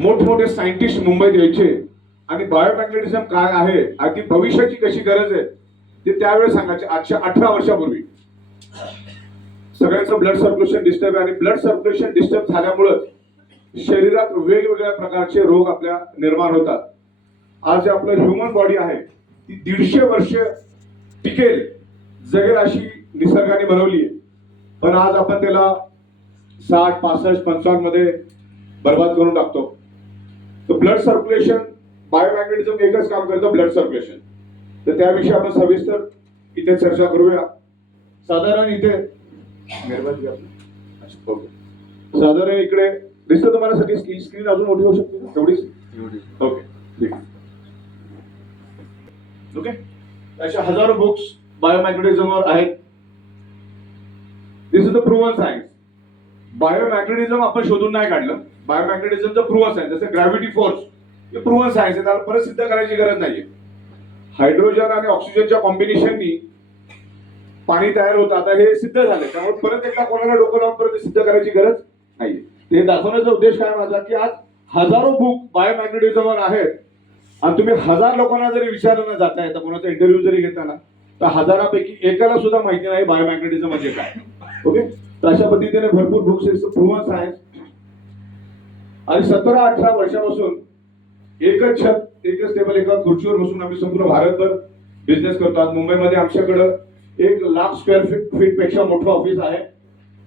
मोठमोठे सायंटिस्ट मुंबईत यायचे आणि बायोमॅग्नेटिझम काय आहे आणि भविष्याची कशी गरज आहे ते त्यावेळेस सांगायचे. आजच्या 18 वर्षापूर्वी सगळ्यांचं ब्लड सर्क्युलेशन डिस्टर्ब आहे आणि ब्लड सर्क्युलेशन डिस्टर्ब झाल्यामुळे शरीरात वेगवेगळ्या प्रकारचे रोग आपल्या निर्माण होतात. आज जे आपलं ह्युमन बॉडी आहे ती 150 वर्ष टिकेल जगेल अशी निसर्गाने बनवली आहे, पण आज आपण त्याला 60, 65, 55 मध्ये बर्बाद करून टाकतो. तर ब्लड सर्क्युलेशन बायोमॅग्नेटिझम एकच काम करतं, ब्लड सर्क्युलेशन. तर त्याविषयी आपण सविस्तर इथे चर्चा करूया. साधारण इथे साधारण इकडे दिसतं तुम्हाला सगळी स्क्रीन अजून मोठी होऊ शकते तेवढीच. ओके ठीक आहे. ओके, अशा हजारो बुक्स बायोमॅग्नेटिझमवर आहेत. This is the proven science. Biomagnetism आपण शोधून नाही काढलं, बायोमॅग्नेटिझमचं प्रूव्हन सायन्स. जसं ग्रॅव्हिटी फोर्स हे प्रूव्हन सायन्स आहे, त्याला परत सिद्ध करायची गरज नाहीये. हायड्रोजन आणि ऑक्सिजनच्या कॉम्बिनेशननी पाणी तयार होतं, आता हे सिद्ध झालंय. त्यामुळे परत एकदा कोणाला डोकं लावून परत सिद्ध करायची गरज नाहीये. हे दाखवण्याचा उद्देश काय माझा की आज हजारो बुक बायोमॅग्नेटिझमवर आहेत आणि तुम्ही 1000 लोकांना जरी विचारलं ना जाता येतं, कोणाचा इंटरव्ह्यू जरी घेताना, तर 1000पैकी एकाला सुद्धा माहिती नाही बायोमॅग्नेटिझम म्हणजे काय. ओके, तर अशा पद्धतीने भरपूर बुक्स प्रूव्हन सायन्स. आणि 17-18 वर्षापासून एकच छत, एकच टेबल, एका खुर्चीवर बसून आम्ही संपूर्ण भारतभर बिझनेस करतो. आज मुंबईमध्ये आमच्याकडं 1,00,000 स्क्वेअर फीट पेक्षा मोठं ऑफिस आहे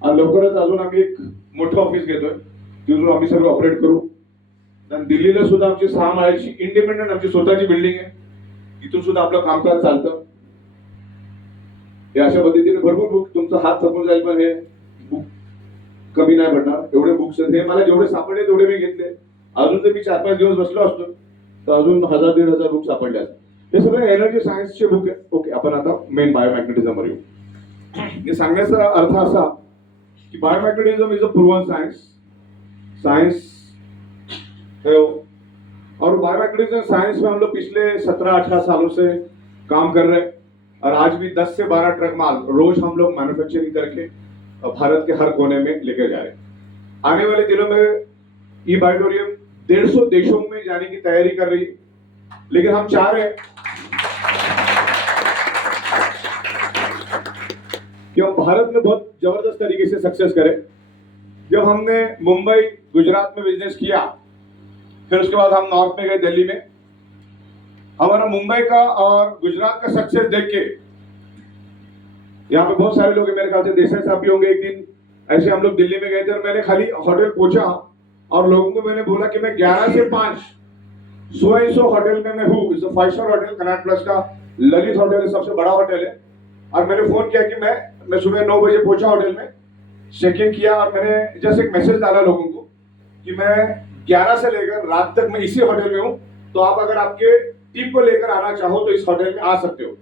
आणि लवकरच अजून आम्ही एक मोठं ऑफिस घेतोय, तिथून आम्ही सगळं ऑपरेट करू. आणि दिल्लीला सुद्धा आमची 6 माळ्याची इंडिपेंडंट आमची स्वतःची बिल्डिंग आहे, इथून सुद्धा आपलं कामकाज चालतं. हे अशा पद्धतीने भरपूर बुक, तुमचा हात थकून जाईल पण हे बुक कमी नाही पडणार. एवढे बुक्स आहेत, हे मला जेवढे सापडले तेवढे मी घेतले. अजून जर मी 4-5 दिवस बसलो असतो तर अजून 1000-1500 बुक सापडले असते. हे सगळे एनर्जी सायन्सचे बुक आहे. ओके, आपण आता मेन बायोमॅग्नेटिझमवर येऊ. हे सांगण्याचा अर्थ असा कि biomagnetism is a proven science है और बायोमैग्नेटिज्म साइंस में हम लोग पिछले 17-18 सालों से काम कर रहे हैं और आज भी 10 से 12 ट्रक माल रोज हम लोग मैन्युफैक्चरिंग करके भारत के हर कोने में लेकर जा रहे हैं. आने वाले दिनों में ई बायोटोरियम 150 देशों में जाने की तैयारी कर रही है, लेकिन हम चाह रहे हैं कि हम भारत में बहुत जबरदस्त तरीके से सक्सेस करें. जब हमने मुंबई गुजरात में बिजनेस किया, फिर उसके बाद हम नॉर्थ में गए, दिल्ली में. हमारा मुंबई का और गुजरात का सक्सेस देख के, यहाँ पे बहुत सारे लोग हैं, मेरे ख्याल से देसाई साहब भी होंगे. एक दिन ऐसे हम लोग दिल्ली में गए थे और मैंने खाली होटल पहुंचा और लोगों को मैंने बोला कि मैं 11 से 5 सो होटल में मैं हूँ. 5 स्टार होटल कनाट प्लस का ललित होटल है, सबसे बड़ा होटल है. और मैंने फोन किया कि मैं सुबह 9 बजे पहुंचा होटल में, चेक इन किया और मैंने जस्ट एक मैसेज डाला लोगों को कि मैं 11 से लेकर रात तक मैं इसी होटल में हूँ, तो आप अगर आपके टीम को लेकर आना चाहो तो इस होटल में आ सकते हो.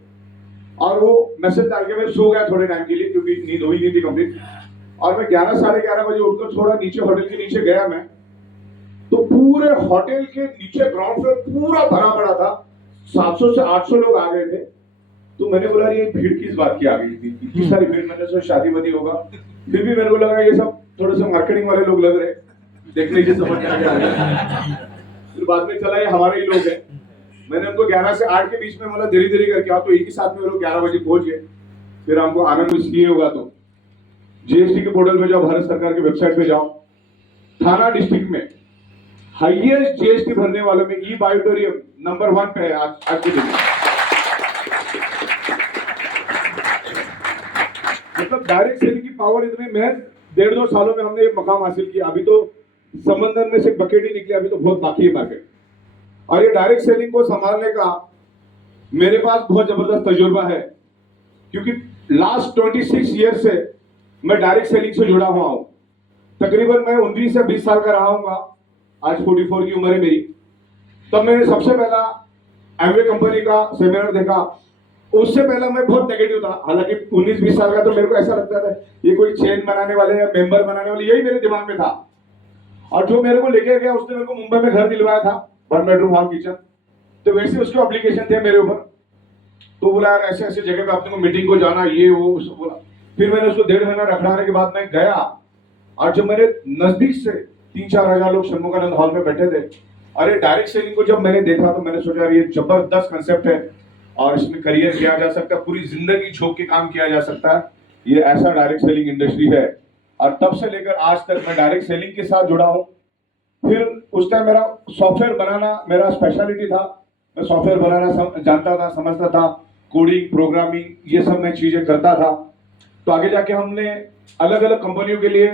और वो मैसेज डाल के मैं सो गया थोड़े टाइम के लिए क्योंकि नींद हुई नहीं थी कंप्लीट. और मैं 11-11:30 बजे उठकर थोड़ा नीचे होटल के नीचे गया मैं, तो पूरे होटल के नीचे ग्राउंड फ्लोर पूरा भरा पड़ा था. 700 से 800 लोग आ गए थे. तो मैंने बोला ये भीड़ किस बात की आ गई थी, इतनी सारी भीड़. मैंने सोचा शादी वादी होगा, फिर भी मेरे को लगा ये सब थोड़े से मार्केटिंग वाले लोग लग रहे, देखने से समझ में आ गया. फिर बाद में चला ये हमारे ही लोग हैं. मैंने उनको 11 से 8 के बीच में बोला धीरे धीरे करके आओ, तो एक ही साथ में वो लोग 11 बजे पहुंच गए. फिर हमको आना कुछ किए होगा तो जीएसटी के पोर्टल पे जाओ, भारत सरकार की वेबसाइट पे जाओ. थाना डिस्ट्रिक्ट में हाईएस्ट जीएसटी भरने वालों में ई बायोटोरियम नंबर 1 पे है आज के दिन. मतलब डायरेक्ट सेलिंग की पावर इतनी महज 1.5-2 सालों में हमने ये मकाम हासिल किया. अभी तो समंदर में से बकेट ही निकली, अभी तो बहुत बाकी है मार्केट. और ये डायरेक्ट सेलिंग को संभालने का मेरे पास बहुत जबरदस्त तजुर्बा है, क्योंकि लास्ट 26 ईयर से मैं डायरेक्ट सेलिंग से जुड़ा हुआ हूं. तकरीबन मैं 19 से 20 साल का रहा हूँ. आज 44 की उम्र है मेरी. तब मैंने सबसे पहला एमवे कंपनी का सेमिनार देखा. उससे पहला मैं बहुत नेगेटिव था, हालांकि 19-20 साल का, तो मेरे को ऐसा लगता था ये कोई चेन बनाने वाले या मेंबर बनाने वाले, यही मेरे दिमाग में था. और जो मेरे को लेके गया उसने मेरे को मुंबई में घर दिलवाया था, 1 बेडरूम हॉल किचन. तो वैसे उसके ऑब्लिगेशन थे मेरे ऊपर. तो बोला यार ऐसे ऐसे जगह पे अपने को मीटिंग को जाना, ये वो बोला. फिर मैंने उसको 1.5 महीना रखवाने के बाद मैं गया और जब मैंने नजदीक से 3-4 हजार लोग षणमुखानंद हॉल में बैठे थे। अरे डायरेक्ट सेलिंग को जब मैंने देखा तो मैंने सोचा ये जबरदस्त कंसेप्ट है और इसमें करियर किया जा सकता है, पूरी जिंदगी झोंक के काम किया जा सकता है। ये ऐसा डायरेक्ट सेलिंग इंडस्ट्री है और तब से लेकर आज तक मैं डायरेक्ट सेलिंग के साथ जुड़ा हूँ। फिर उस टाइम मेरा सॉफ्टवेयर बनाना मेरा स्पेशलिटी था। मैं सॉफ्टवेयर बनाना जानता था, समझता था, कोडिंग, प्रोग्रामिंग ये सब मैं चीजें करता था। तो आगे जाके हमने अलग अलग कंपनियों के लिए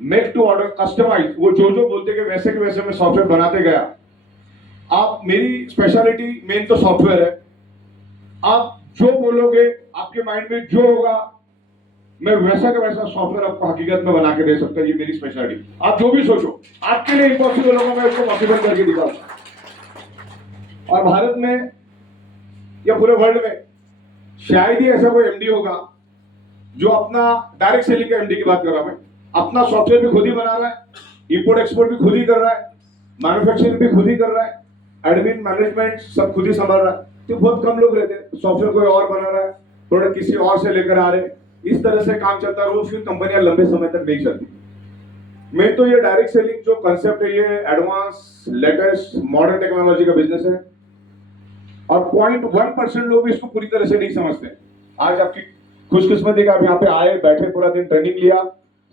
मेक टू ऑर्डर, कस्टमाइज, वो जो बोलते कि वैसे के वैसे मैं सॉफ्टवेयर बनाते गया। आप मेरी स्पेशलिटी मेन तो सॉफ्टवेयर है। आप जो बोलोगे, आपके माइंड में जो होगा, मैं वैसा का वैसा सॉफ्टवेयर आपको हकीकत में बना के दे सकता है। ये मेरी स्पेशलिटी। आप जो भी सोचो, आपके लिए इम्पॉसिबल होगा, मैं उसको पॉसिबल करके दिखाऊंगा। और भारत में या पूरे वर्ल्ड में शायद ही ऐसा कोई एमडी होगा जो अपना डायरेक्ट सेलिंग का एमडी की बात कर रहा हूं मैं, अपना सॉफ्टवेयर भी खुद ही बना रहा है, इंपोर्ट एक्सपोर्ट भी खुद ही कर रहा है, मैन्युफैक्चरिंग भी खुद ही कर रहा है, एडमिन मैनेजमेंट सब खुद ही संभाल रहा है। तो बहुत कम लोग रहते हैं। सॉफ्टवेयर कोई और बना रहा है, प्रोडक्ट किसी और से लेकर आ रहे हैं, इस तरह से काम चलता रहो, फिर कंपनियां लंबे समय तक नहीं चलती। मैं तो ये डायरेक्ट सेलिंग जो कंसेप्ट है, ये एडवांस, लेटेस्ट, मॉडर्न टेक्नोलॉजी का बिजनेस है और 0.1% लोग भी इसको पूरी तरह से नहीं समझते। आज आपकी खुशकिस्मती का आप यहाँ पे आए, बैठे, पूरा दिन ट्रेनिंग लिया,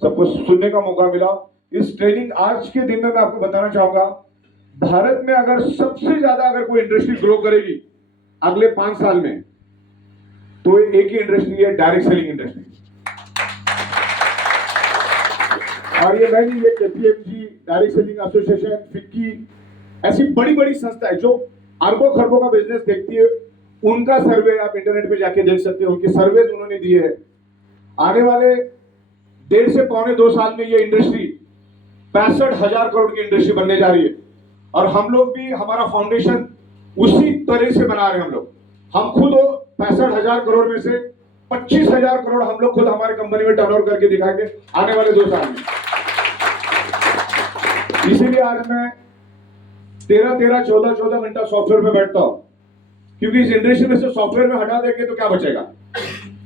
सब कुछ सुनने का मौका मिला। इस ट्रेनिंग आज के दिन में मैं आपको बताना चाहूंगा, भारत में अगर सबसे ज्यादा अगर कोई इंडस्ट्री ग्रो करेगी अगले 5 साल में, तो एक ही इंडस्ट्री है, डायरेक्ट सेलिंग इंडस्ट्री। और ये मैं नहीं, ये KPMG, direct selling association, FICCI, ऐसी बड़ी बड़ी संस्थाएं जो अरबों खरबों का बिजनेस देखती है, उनका सर्वे आप इंटरनेट पे जाके देख सकते हो। उनके सर्वे उन्होंने दिए हैं। आने वाले 1.5 से 2 साल में ये इंडस्ट्री 65,000 करोड़ की इंडस्ट्री बनने जा रही है। और हम लोग भी, हमारा फाउंडेशन उसी तरह से बना रहे हैं। हम खुद 65,000 करोड़ में से 25,000 करोड़ हम लोग खुद हमारे कंपनी में टर्नओवर करके दिखाएंगे आने वाले 2 साल में। इसीलिए आज मैं 13-13, 14-14 घंटा सॉफ्टवेयर में बैठता हूं, क्योंकि इस इंडस्ट्री में से सॉफ्टवेयर में हटा देंगे तो क्या बचेगा?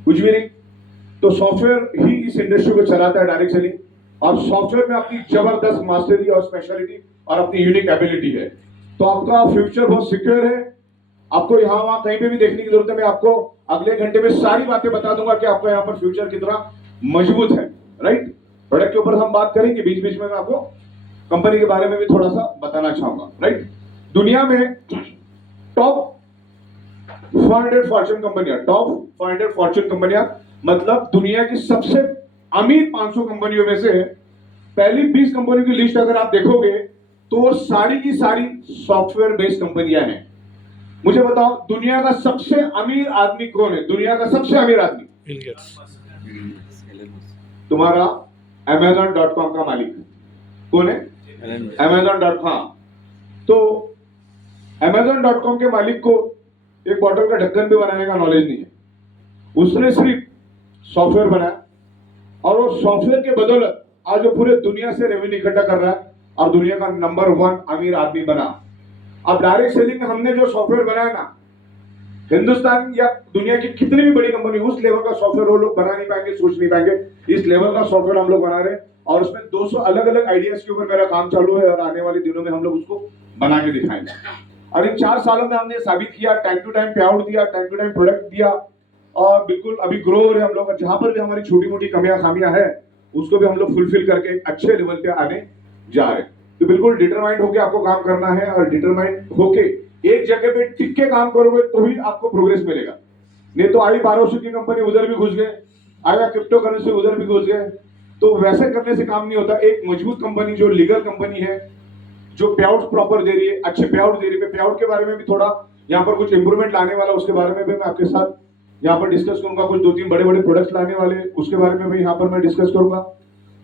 कुछ भी नहीं। तो सॉफ्टवेयर ही इस इंडस्ट्री को चलाता है, डायरेक्ट सेलिंग। और सॉफ्टवेयर में अपनी जबरदस्त मास्टरी और स्पेशलिटी और अपनी यूनिक एबिलिटी है। तो आपका फ्यूचर बहुत सिक्योर है। आपको यहाँ वहां कहीं पे भी देखने की जरूरत है। मैं आपको अगले घंटे में सारी बातें बता दूंगा कि आपका यहाँ पर फ्यूचर कितना मजबूत है। राइट, प्रोडक्ट के ऊपर हम बात करेंगे, बीच बीच में मैं आपको कंपनी के बारे में भी थोड़ा सा बताना चाहूंगा। राइट, दुनिया में टॉप 400 फॉर्च्यून कंपनियां, टॉप 400 फॉर्च्यून कंपनियां मतलब दुनिया की सबसे अमीर 500 कंपनियों में से पहली 20 कंपनियों की लिस्ट अगर आप देखोगे तो सारी की सारी सॉफ्टवेयर बेस्ड कंपनियां हैं। मुझे बताओ, दुनिया का सबसे अमीर आदमी कौन है? दुनिया का सबसे अमीर आदमी तुम्हारा Amazon.com का मालिक कौन है? Amazon.com। तो Amazon.com के मालिक को एक बॉटल का ढक्कन भी बनाने का नॉलेज नहीं है। उसने सिर्फ सॉफ्टवेयर बनाया और वो सॉफ्टवेयर के बदौलत आज वो पूरे दुनिया से रेवेन्यू इकट्ठा कर रहा है और दुनिया का नंबर 1 अमीर आदमी बना। अब डायरेक्ट सेलिंग में हमने जो सॉफ्टवेयर बनाया ना, हिंदुस्तान या दुनिया की कितनी भी बड़ी कंपनी उस लेवल का सॉफ्टवेयर वो लोग बना नहीं पाएंगे, सोच नहीं पाएंगे। इस लेवल का सॉफ्टवेयर हम लोग बना रहे हैं और उसमें 200 अलग अलग आइडियाज के ऊपर मेरा काम चालू है और आने वाले दिनों में हम लोग उसको बना के दिखाएंगे। और इन 4 सालों में हमने साबित किया, टाइम टू टाइम पे आउट दिया, टाइम टू टाइम प्रोडक्ट दिया और बिल्कुल अभी ग्रो हो रहे हम लोग। जहां पर भी हमारी छोटी मोटी कमियां खामियां है उसको भी हम लोग फुलफिल करके अच्छे लेवल पे आने जा रहे हैं। तो बिल्कुल डिटरमाइंड होके आपको काम करना है और डिटरमाइंड होके एक जगह पे टिक के काम करोगे तो ही आपको प्रोग्रेस मिलेगा। नहीं तो आई 1200 की कंपनी उधर भी घुस गए, आया क्रिप्टो करेंसी उधर भी घुस गए, तो वैसे करने से काम नहीं होता। एक मजबूत कंपनी जो लीगल कंपनी है, जो पे आउट प्रॉपर दे रही है, अच्छे पे आउट दे रही है। पे आउट के बारे में भी थोड़ा यहाँ पर कुछ इंप्रूवमेंट लाने वाला, उसके बारे में भी मैं आपके साथ यहाँ पर डिस्कस करूंगा। कुछ 2-3 बड़े बड़े प्रोडक्ट्स लाने वाले, उसके बारे में भी यहाँ पर मैं डिस्कस करूंगा।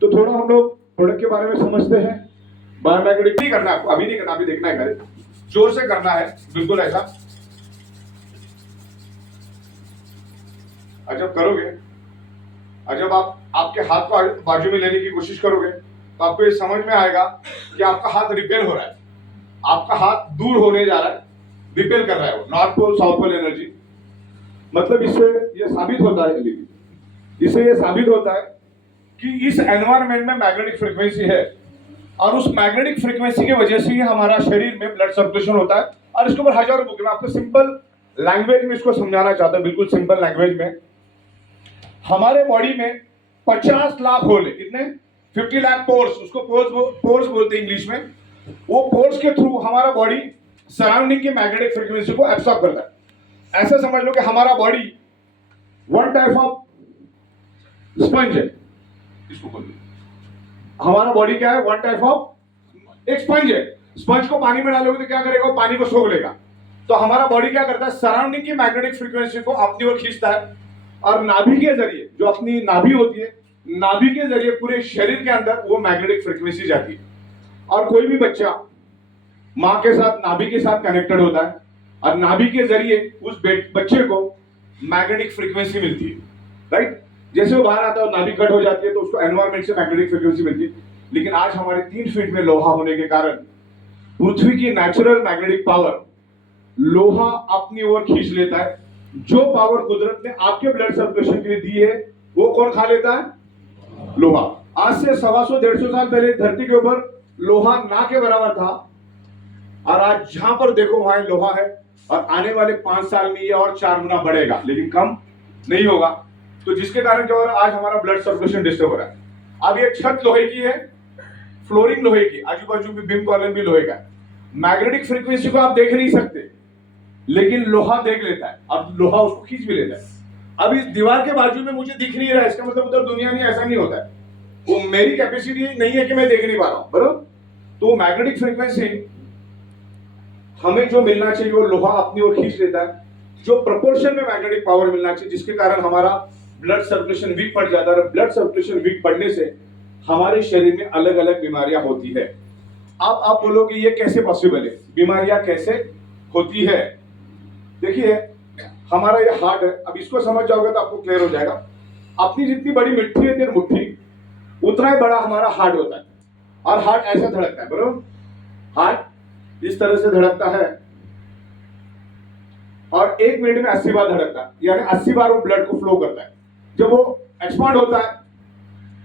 तो थोड़ा हम लोग प्रोडक्ट के बारे में समझते हैं। बायोमैग्नेटिक नहीं करना आपको, अभी नहीं करना, अभी देखना है, करे जोर से करना है, बिल्कुल ऐसा। जब करोगे और जब आप आपके हाथ को बाजू में लेने की कोशिश करोगे तो आपको ये समझ में आएगा कि आपका हाथ रिपेल हो रहा है, आपका हाथ दूर होने जा रहा है, रिपेल कर रहा है वो, north pole south pole energy. मतलब इससे ये साबित होता है, इससे ये साबित होता है कि इस एनवायरनमेंट में मैग्नेटिक फ्रीक्वेंसी है और उस मैग्नेटिक फ्रीक्वेंसी की वजह से ही हमारा शरीर में ब्लड सर्कुलेशन होता है। और इसके ऊपर हजारों बुक, मैं आपको सिंपल लैंग्वेज में इसको समझाना चाहता हूं, बिल्कुल सिंपल लैंग्वेज में। हमारे बॉडी में 50 लाख होल है, कितने? 50 लाख पोर्स, उसको पोर्स बोलते हैं इंग्लिश में। वो पोर्स के थ्रू हमारा बॉडी सराउंडिंग की मैग्नेटिक फ्रीक्वेंसी को एब्सॉर्ब करता है। ऐसा समझ लो कि हमारा body one type of sponge है, इसको बोलिए हमारा बॉडी क्या है? वन टाइप ऑफ एक स्पंज है। स्पंज को पानी में डालोगे तो क्या करेगा? वो पानी को सोख लेगा। तो हमारा बॉडी क्या करता है? सराउंडिंग की मैग्नेटिक फ्रीक्वेंसी को अपनी ओर खींचता है और नाभि के जरिए, जो अपनी नाभि होती है, नाभि के जरिए पूरे शरीर के अंदर वो मैग्नेटिक फ्रीक्वेंसी जाती है। और कोई भी बच्चा मां के साथ, नाभि के साथ कनेक्टेड होता है और नाभि के जरिए उस बच्चे को मैग्नेटिक फ्रीक्वेंसी मिलती है, राइट? जैसे वो बाहर आता है और नाभि कट हो जाती है तो उसको एनवायरमेंट से मैग्नेटिक फ्रीक्वेंसी मिलती है। लेकिन आज हमारे 3 फीट में लोहा होने के कारण पृथ्वी की नेचुरल मैग्नेटिक पावर लोहा अपनी ओर खींच लेता है। जो पावर कुदरत ने आपके ब्लड सर्कुलेशन के लिए दी है वो कौन खा लेता है? लोहा। आज से 125-150 साल पहले धरती के ऊपर लोहा ना के बराबर था और आज जहां पर देखो वहां लोहा है। और आने वाले 5 साल में ये और 4 गुना बढ़ेगा, लेकिन कम नहीं होगा। तो जिसके कारण क्या हो रहा है? आज हमारा ब्लड सर्कुलेशन डिस्टर्ब हो रहा है। अब ये छत लोहे की है, फ्लोरिंग लोहे की, आजू बाजू भी बीम कॉलम भी लोहे का है। मैग्नेटिक फ्रीक्वेंसी को आप देख नहीं सकते, लेकिन लोहा देख लेता है और लोहा उसको खींच भी लेता है। अब इस दीवार के बाजू में मुझे दिख नहीं रहा है, इसका मतलब उधर दुनिया नहीं, ऐसा नहीं होता है। वो मेरी कैपेसिटी नहीं है कि मैं देख नहीं पा रहा हूं, बराबर? तो मैग्नेटिक फ्रीक्वेंसी हमें जो मिलना चाहिए वो लोहा अपनी ओर खींच लेता है। जो प्रोपोर्शन में मैग्नेटिक पावर मिलना चाहिए, जिसके कारण हमारा ब्लड सर्कुलेशन वीक पड़ जाता है। ब्लड सर्कुलेशन वीक पड़ने से हमारे शरीर में अलग अलग बीमारियां होती है। अब आप बोलोगे ये कैसे पॉसिबल है, बीमारियां कैसे होती है? देखिए, हमारा ये हार्ट है, अब इसको समझ जाओगे तो आपको क्लियर हो जाएगा। अपनी जितनी बड़ी मिट्टी है तेरी मुट्ठी, उतना ही बड़ा हमारा हार्ट होता है। और हार्ट ऐसा धड़कता है, बरोबर? हार्ट इस तरह से धड़कता है और 1 मिनट में 80 बार धड़कता है, यानी 80 बार वो ब्लड को फ्लो करता है। जब वो एक्सपांड होता है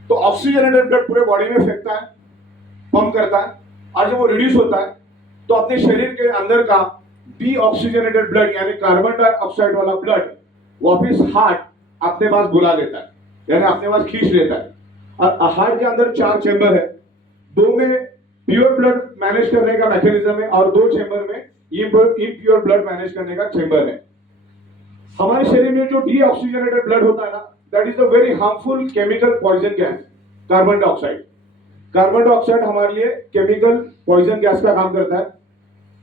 तो ऑक्सीजनेटेड ब्लड पूरे बॉडी में फेंकता है, पंप करता है। और जब वो रिड्यूस होता है तो अपने शरीर के अंदर का डीऑक्सीजनेटेड ब्लड यानी कार्बन डाइऑक्साइड वाला ब्लड वापिस हार्ट अपने पास बुला लेता है, यानी अपने पास खींच लेता है। और हार्ट के अंदर 4 चेंबर है, 2 में प्योर ब्लड मैनेज करने का मैकेनिज्म है और 2 चेंबर में इम्प्योर ब्लड मैनेज करने का चेंबर है। हमारे शरीर में जो डीऑक्सीजनेटेड ब्लड होता है ना, that is a very harmful chemical poison gas, carbon dioxide. Carbon dioxide हमारे लिए केमिकल पॉइजन गैस का काम करता है।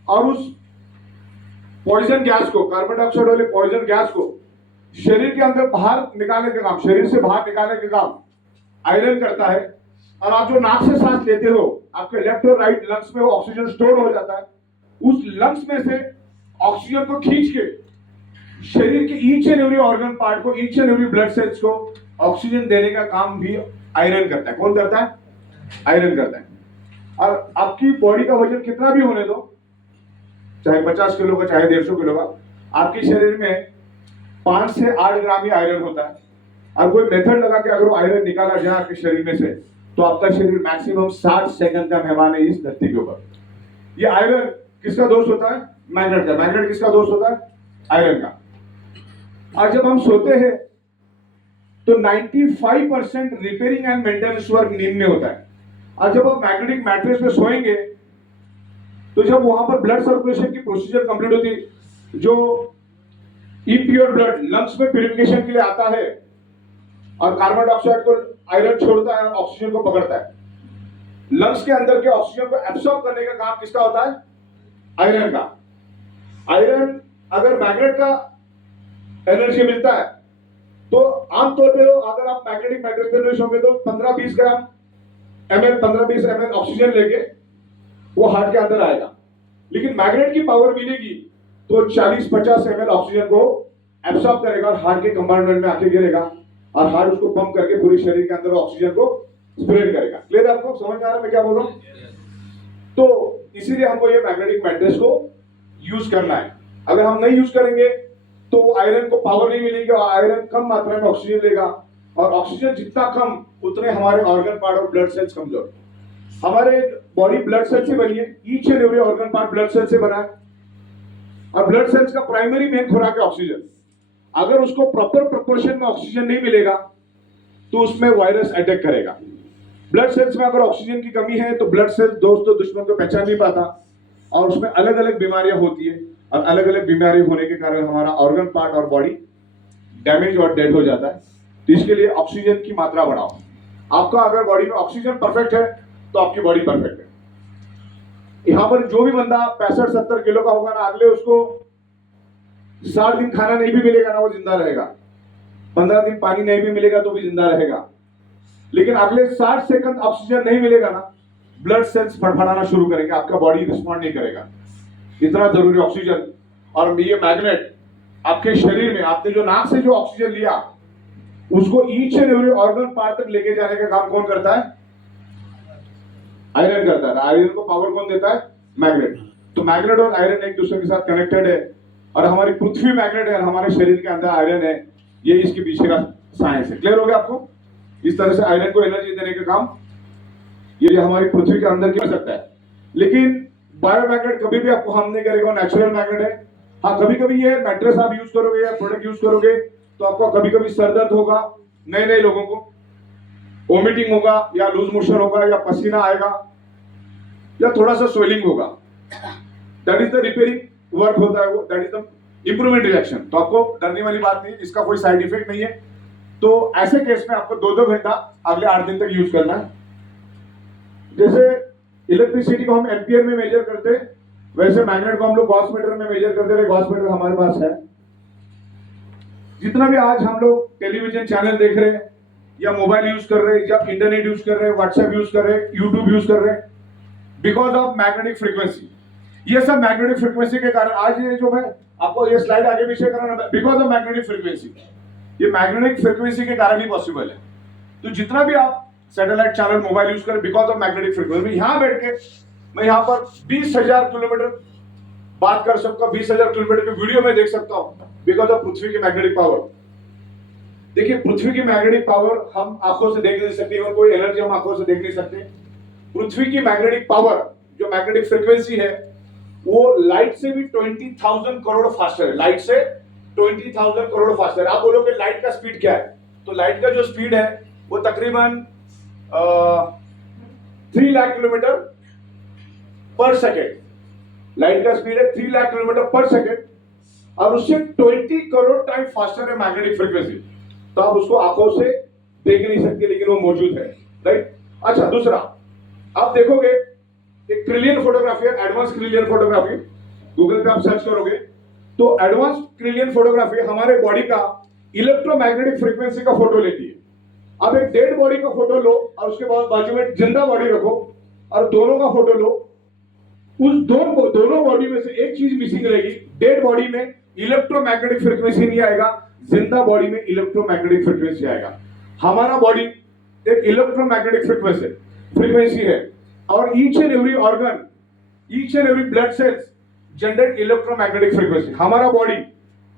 और उस पॉइजन गैस को, कार्बन डाइऑक्साइड वाले पॉइजन गैस को शरीर के अंदर बाहर निकालने का काम, शरीर से बाहर निकालने का काम आयरन करता है। और आप जो नाक से सांस लेते हो, आपके लेफ्ट और राइट लंग्स में वो ऑक्सीजन स्टोर हो जाता है। उस लंग्स में से ऑक्सीजन को खींच के शरीर के each and every organ part को, each and every blood cells को ऑक्सीजन देने का काम भी आयरन करता है। कौन करता है? आयरन करता है। और आपकी बॉडी का वजन कितना भी होने दो, चाहे 50 किलो का, चाहे 150 किलो का, आपके शरीर में 5 से 8 ग्राम ही आयरन होता है। और कोई मेथड लगा के अगर वो आयरन निकाला जाए आपके शरीर में से, तो आपका शरीर मैक्सिमम 60 सेकंड का मेहमान है इस धरती के ऊपर। ये आयरन किसका दोस्त होता है? मैग्नेट का। मैग्नेट किसका दोस्त होता है? आयरन का। और जब हम सोते हैं तो 95% रिपेयरिंग एंड मेंटेनेंस वर्क नींद में होता है। और जब आप मैग्नेटिक मैट्रेस में सोएंगे तो जब वहां पर ब्लड सर्कुलेशन की प्रोसीजर कंप्लीट होती है, जो इम्प्योर ब्लड लंग्स में प्यूरिफिकेशन के लिए आता है और कार्बन डाइऑक्साइड को आयरन छोड़ता है और ऑक्सीजन को पकड़ता है। लंग्स के अंदर के ऑक्सीजन को एब्सॉर्ब करने का काम किसका होता है? आयरन का। आयरन अगर मैग्नेट का एनर्जी मिलता है तो आमतौर पे अगर आप मैग्नेटिक मैट्रेस होंगे तो 15-20 ग्राम ml 15-20 ml ऑक्सीजन लेके वो हार्ट के अंदर आएगा। लेकिन मैग्नेट की पावर मिलेगी तो 40-50 ml ऑक्सीजन को एब्सॉर्ब करेगा और हार्ट के कंपार्टमेंट में आके गिरेगा और हार्ट उसको पंप करके पूरे शरीर के अंदर ऑक्सीजन को स्प्रेड करेगा। क्लियर है? आपको समझ में आ रहा है मैं क्या बोल रहा हूं? तो इसीलिए हमको ये मैग्नेटिक मैट्रेस को यूज करना है। अगर हम नहीं यूज करेंगे तो आयरन को पावर नहीं मिलेगी और आयरन कम मात्रा में ऑक्सीजन लेगा और ऑक्सीजन जितना कम उतने हमारे ऑर्गन पार्ट और ब्लड सेल्स कमजोर। हमारे बॉडी ब्लड सेल से बनी है, each and every organ part blood cell से बना है, और ब्लड सेल्स का प्राइमरी मेन खुराक है ऑक्सीजन। अगर उसको प्रॉपर प्रोपोर्शन में ऑक्सीजन नहीं मिलेगा तो उसमें वायरस अटैक करेगा। ब्लड सेल्स में अगर ऑक्सीजन की कमी है तो ब्लड सेल दोस्तों दुश्मन को पहचान नहीं पाता और उसमें अलग अलग बीमारियां होती है, और अलग अलग बीमारी होने के कारण हमारा ऑर्गन पार्ट और बॉडी डैमेज और डेड हो जाता है। तो इसके लिए ऑक्सीजन की मात्रा बढ़ाओ। आपका अगर बॉडी में ऑक्सीजन परफेक्ट है तो आपकी बॉडी परफेक्ट है। यहां पर जो भी बंदा 65-70 किलो का होगा ना, अगले उसको 60 दिन खाना नहीं भी मिलेगा ना, वो जिंदा रहेगा। 15 दिन पानी नहीं भी मिलेगा तो भी जिंदा रहेगा। लेकिन अगले 60 सेकंड ऑक्सीजन नहीं मिलेगा ना, ब्लड सेल्स फड़फड़ाना शुरू करेंगे, आपका बॉडी रिस्पॉन्ड नहीं करेगा। इतना जरूरी ऑक्सीजन। और ये मैग्नेट आपके शरीर में, आपने जो नाक से जो ऑक्सीजन लिया उसको each and every organ part तक लेके जाने का काम कौन करता है? आयरन करता है। आयरन को पावर कौन देता है? मैग्नेट। तो मैग्नेट और आयरन एक दूसरे के साथ कनेक्टेड है, और हमारी पृथ्वी मैग्नेट है और हमारे शरीर के अंदर आयरन है। ये इसके पीछे का साइंस है। क्लियर हो गया आपको? इस तरह से आयरन को एनर्जी देने का काम ये हमारी पृथ्वी के अंदर कर सकता है। लेकिन बायोमैग्नेट कभी भी आपको हार्म नहीं करेगा, नेचुरल मैग्नेट है। हाँ, कभी कभी ये मैट्रेस आप यूज करोगे या प्रोडक्ट यूज करोगे तो आपको कभी कभी सर दर्द होगा, नए नए लोगों को वोमिटिंग होगा या लूज मोशन होगा या पसीना आएगा या थोड़ा सा स्वेलिंग होगा। That is the repairing work होता है वो, that is the improvement reaction. तो आपको डरने वाली बात नहीं, इसका कोई साइड इफेक्ट नहीं है। तो ऐसे केस में आपको 2-2 घंटा अगले 8 दिन तक यूज करना है। जैसे इलेक्ट्रिसिटी को हम एम्पियर में मेजर करते हैं, वैसे मैग्नेट को हम लोग गॉस मीटर में मेजर करते हैं। गॉस मीटर हमारे पास है। जितना भी आज हम लोग टेलीविजन चैनल देख रहे हैं या मोबाइल यूज कर रहे हैं या इंटरनेट यूज कर रहे हैं, व्हाट्सएप यूज कर रहे हैं, यूट्यूब यूज कर रहे हैं, बिकॉज ऑफ मैग्नेटिक फ्रीक्वेंसी। ये सब मैग्नेटिक फ्रीक्वेंसी के कारण, आज ये जो मैं आपको ये स्लाइड आगे पीछे कर रहा हूं, बिकॉज ऑफ मैग्नेटिक फ्रीक्वेंसी। ये मैग्नेटिक फ्रीक्वेंसी के कारण ही पॉसिबल है। तो जितना भी आप सैटेलाइट चैनल मोबाइल यूज करें, बिकॉज ऑफ मैग्नेटिक फ्रीक्वेंसी। यहां बैठ के मैं यहां पर 20,000 किलोमीटर बात कर सकता हूं, 20,000 किलोमीटर की वीडियो में देख सकता हूं, बिकॉज ऑफ पृथ्वी की मैग्नेटिक पावर। देखिए, पृथ्वी की मैग्नेटिक पावर हम आंखों से देख नहीं सकते, और कोई एनर्जी हम आंखों से देख नहीं सकते। पृथ्वी की मैग्नेटिक पावर, जो मैग्नेटिक फ्रीक्वेंसी है, वो लाइट से भी 20,000 करोड़ फास्टर है। लाइट से 20,000 करोड़ फास्टर। आप बोलोगे लाइट का स्पीड क्या है? तो लाइट का जो स्पीड है वो तकरीबन 3 लाख किलोमीटर पर सेकेंड। लाइट का स्पीड है 3 लाख किलोमीटर पर सेकेंड, और उससे 20 करोड़ टाइम फास्टर है मैग्नेटिक फ्रीक्वेंसी। तो आप उसको आंखों से देख नहीं सकते, लेकिन वो मौजूद है। राइट। अच्छा, दूसरा आप देखोगे एक क्रिलियन फोटोग्राफी है, एडवांस क्रिलियन फोटोग्राफी। गूगल पे आप सर्च करोगे तो एडवांस क्रिलियन फोटोग्राफी हमारे बॉडी का इलेक्ट्रोमैग्नेटिक फ्रीक्वेंसी का फोटो लेती है। अब एक डेड बॉडी का फोटो लो और उसके बाद बाजू में जिंदा बॉडी रखो और दोनों का फोटो लो। उस दोनों बॉडी में से एक चीज मिसिंग रहेगी। डेड बॉडी में इलेक्ट्रोमैग्नेटिक फ्रीक्वेंसी नहीं आएगा, जिंदा बॉडी में इलेक्ट्रोमैग्नेटिक फ्रीक्वेंसी आएगा। हमारा बॉडी एक इलेक्ट्रोमैग्नेटिक फ्रीक्वेंसी है, और each and every organ, each and every blood sales generate electromagnetic frequency. हमारा बॉडी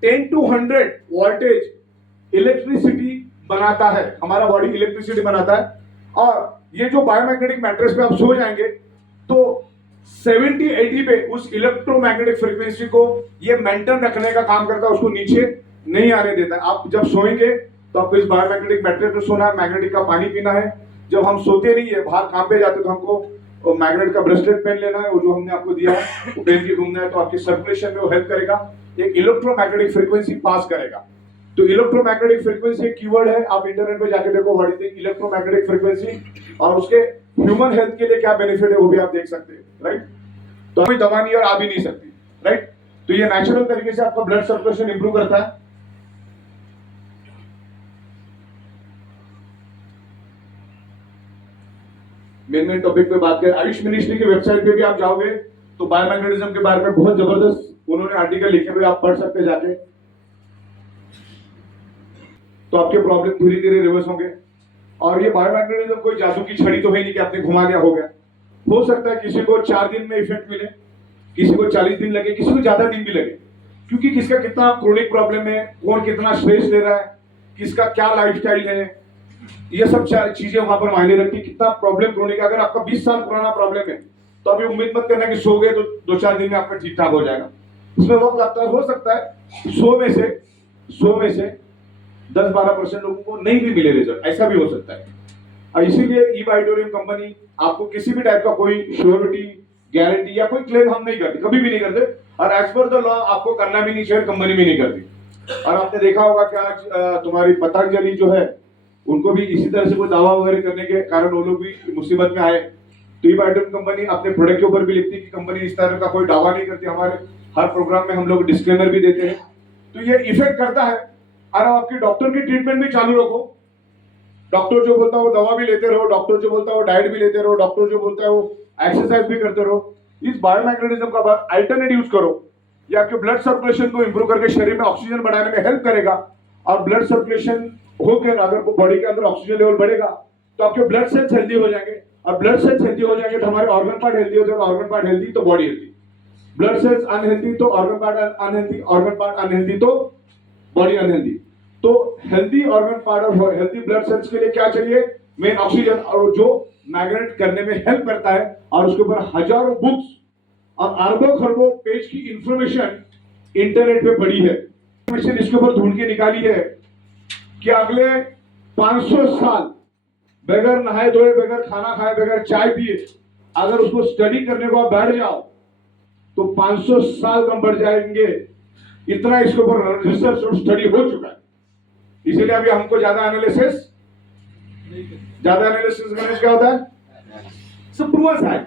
10 to 100 वोल्टेज इलेक्ट्रिसिटी बनाता है। हमारा बॉडी इलेक्ट्रिसिटी बनाता है, और ये जो बायोमैग्नेटिक मैट्रेस पे आप सो जाएंगे तो 70-80 पे उस इलेक्ट्रोमैग्नेटिक फ्रीक्वेंसी को ये मेंटेन रखने का काम करता है, उसको नीचे नहीं आने देता है। आप जब सोएंगे तो आपको इस बायोमैग्नेटिक मैट्रेस पे सोना है, मैग्नेटिक का पानी पीना है। जब हम सोते नहीं है, बाहर काम पे जाते तो हमको मैग्नेट का ब्रेसलेट पहन लेना है, वो जो हमने आपको दिया है वो पहन के घूमना है, तो आपके सर्कुलेशन में वो हेल्प करेगा, एक इलेक्ट्रोमैग्नेटिक फ्रीक्वेंसी पास करेगा। तो इलेक्ट्रोमैग्नेटिक फ्रीक्वेंसी एक कीवर्ड है, आप इंटरनेट पे जाके देखो व्हाट इज इलेक्ट्रोमैग्नेटिक फ्रीक्वेंसी, और उसके ह्यूमन हेल्थ के लिए क्या बेनिफिट है वो भी आप देख सकते हैं। राइट। तो कोई दवा नहीं और आ भी नहीं सकती। राइट। तो ये नेचुरल तरीके से आपका ब्लड सर्कुलेशन इंप्रूव करता है। मेन टॉपिक पे बात करें, आयुष मिनिस्ट्री की वेबसाइट पे भी आप जाओगे तो बायोमैग्नेटिज्म के बारे में बहुत जबरदस्त उन्होंने आर्टिकल लिखे हुए, आप पढ़ सकते जाके। तो आपके प्रॉब्लम धीरे धीरे रिवर्स होंगे। और ये बायोमैग्नेटिज्म कोई जादू की छड़ी तो है नहीं कि आपने घुमा दिया हो गया। हो सकता है किसी को 4 दिन में इफेक्ट मिले, किसी को 40 दिन लगे, किसी को ज्यादा दिन भी लगे, क्योंकि किसका कितना क्रोनिक प्रॉब्लम है, कौन कितना स्ट्रेस ले रहा है, किसका क्या लाइफस्टाइल है, ये सब चीजें वहां पर मायने रखती है। कितना प्रॉब्लम क्रोनिक, अगर आपका 20 साल पुराना प्रॉब्लम है तो अभी उम्मीद मत करना कि सो गए तो 2-4 दिन में आपका ठीक ठाक हो जाएगा। इसमें वक्त लगता है। हो सकता है 100 में से 10-12% लोगों को नहीं भी मिले रिजल्ट, ऐसा भी हो सकता है। और इसीलिए ई वाइटोरियम कंपनी आपको किसी भी टाइप का कोई श्योरिटी, गारंटी या कोई क्लेम हम नहीं करते, कभी भी नहीं करते। और एज पर द लॉ आपको करना भी नहीं चाहिए, कंपनी भी नहीं करती। और आपने देखा होगा कि आज तुम्हारी पतंजलि जो है, उनको भी इसी तरह से कोई दावा वगैरह करने के कारण वो लोग भी मुसीबत में आए। तो ई वाइटोरियम कंपनी अपने प्रोडक्ट के ऊपर भी लिखती है कि कंपनी इस तरह का कोई दावा नहीं करती। हमारे हर प्रोग्राम में हम लोग डिस्क्लेमर भी देते हैं। तो ये इफेक्ट करता है। और आपकी डॉक्टर की ट्रीटमेंट भी चालू रखो। डॉक्टर जो बोलता है वो दवा भी लेते रहो, डॉक्टर जो बोलता है वो डाइट भी लेते रहो, डॉक्टर जो बोलता है वो एक्सरसाइज भी करते रहो। इस बायोमैग्नेटिज्म का अल्टरनेट यूज करो। ये आपके ब्लड सर्कुलेशन को इंप्रूव करके शरीर में ऑक्सीजन बढ़ाने में हेल्प करेगा। और ब्लड सर्कुलेशन हो गया, अगर बॉडी के अंदर ऑक्सीजन लेवल बढ़ेगा तो आपके ब्लड सेल्स हेल्दी हो जाएंगे। और ब्लड सेल्स हेल्दी हो जाएंगे तो हमारे ऑर्गन पार्ट हेल्दी होते हैं। ऑर्गन पार्ट हेल्दी तो body healthy. Blood cells unhealthy तो organ part unhealthy, organ part unhealthy तो बॉडी अनहेल्दी। तो हेल्दी ऑर्गन पार्ट और हेल्दी ब्लड सेल्स के लिए क्या चाहिए? मेन ऑक्सीजन, और जो मैग्नेट करने में हेल्प करता है। और उसके ऊपर हजारों बुक्स और अरबों खरबों पेज की इंफॉर्मेशन इंटरनेट पे पड़ी है। इसके ऊपर ढूंढ के निकाली है कि अगले 500 साल बगैर नहाए धोए, बगैर खाना खाए, बगैर चाय पिए अगर उसको स्टडी करने को आप बैठ जाओ तो 500 साल कम बढ़ जाएंगे। इतना इसके ऊपर रिसर्च और स्टडी हो चुका है। इसीलिए अभी हमको ज्यादा एनालिसिस करने से क्या होता है? सब प्रूव है।